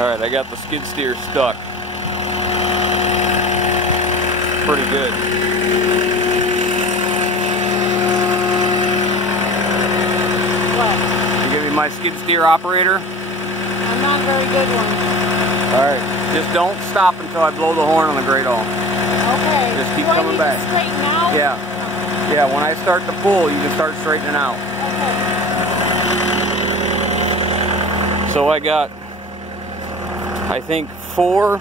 Alright, I got the skid steer stuck. Pretty good. What? You give me my skid steer operator? I'm not a very good one. Alright, just don't stop until I blow the horn on the Gradall. Okay. Just keep Do coming back. I need to straighten out? Yeah. Yeah, when I start to pull, you can start straightening out. Okay. So I got, I think, 5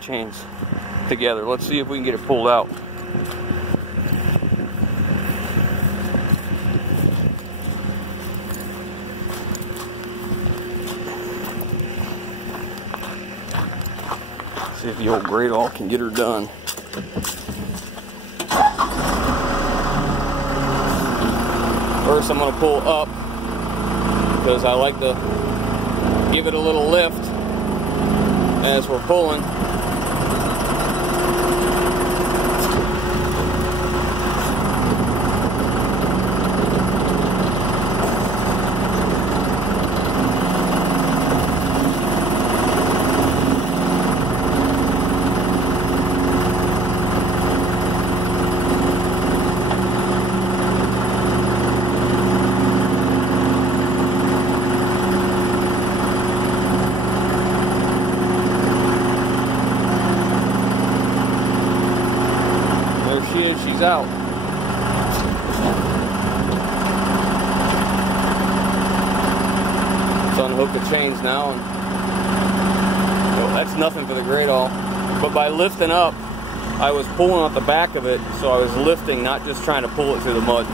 chains together. Let's see if we can get it pulled out. See if the old Gradall can get her done. First I'm going to pull up because I like to give it a little lift as we're pulling. She's out. Let's unhook the chains now. And, oh, that's nothing for the Gradall. But by lifting up, I was pulling out the back of it, so I was lifting, not just trying to pull it through the mud.